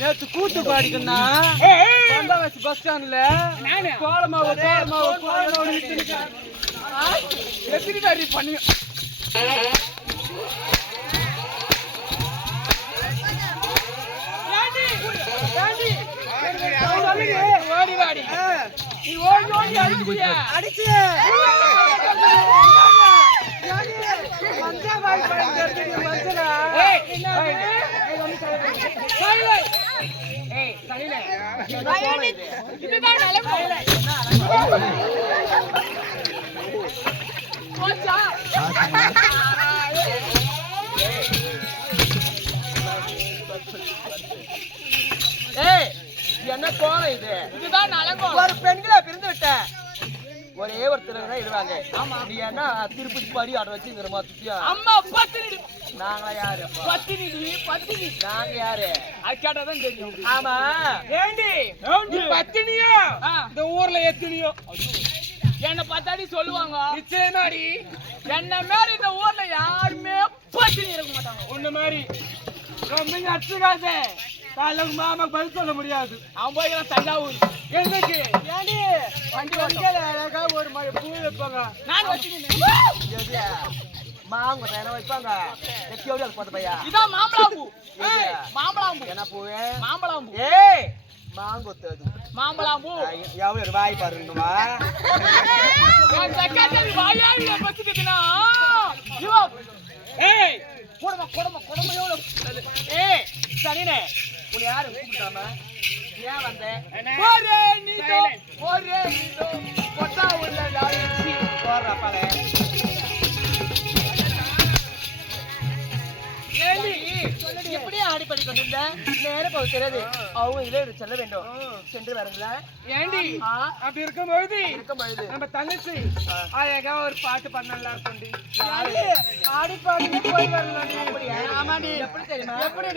நேத்து கூத்து பாடிக்கண்ணா பந்தாவாசி பஸ் ஸ்டாண்ட்ல கோலமாவு எப்படி பண்ணி ஓடி வாடி நீ ஓடி ஓடி அடிச்சு என்ன கோலம் இது? இதுதான் நலங்கோலம். ஒரு பெண்களை பிரிந்து விட்ட ஒரே ஒருத்தர் இருவாங்க. ஆமா, நீ என்ன திருப்பதி பாடி ஆட வச்சுங்கிற மாதிரி அம்மா பத்தினி. நாங்களா யாரு? பத்தினி. நாங்க யாரு? அது கேட்டாதான் தெரியும். ஆமா, ஏண்டி பத்தினியோ இந்த ஊர்ல எத்தினியோ என்ன பார்த்தாடி சொல்லுவாங்க. நிச்சயமாடி என்ன மாதிரி இந்த ஊர்ல யாருமே பத்தினி இருக்க மாட்டாங்க. ஒண்ணு மாதிரி ரொம்ப அச்சுக்காது. காலைக்கு மாமாக்கு பதில் சொல்ல முடியாது. அவன் போய் தஞ்சாவூர் என்னைக்கு ஏண்டி அழகா ஒரு மாதிரி பூ வைப்பாங்க. நான் மாங்க வைப்பாங்க. இதான் மாம்பழாம்பூ. மாம்பழாம்பூ என்ன பூவே? மாம்பழாம்பூ. ஏய் மாங்கொத்தது மாம்பழாம்பூ. எவ்வளவு வாய் பாருங்கம்மா. வாயாடி பச்சுக்குதுன்னா ஏய் கொடுமை கொடுமை கொடுமை எவ்வளவு. ஏய் சரினே உன்னை யாரு கூப்பிட்டாம ஏன் வந்த? ஒரே நீதோ கொட்டா உள்ள லாயிச்சி போறா பாலே. ஏண்டி எப்படியே ஆடி பண்ணி கொண்டிருந்த நேரம் போக தெரியாது. அவங்க இதுல செல்ல வேண்டும் சென்று வரல. ஏண்டி அப்படி இருக்கும்பொழுது நம்ம தங்கச்சி அழகா ஒரு பாட்டு பண்ணலாம் கொண்டு ஆடி பாடி போய் வரலாம். ஆமாடி எப்படி தெரியுமா? எப்படி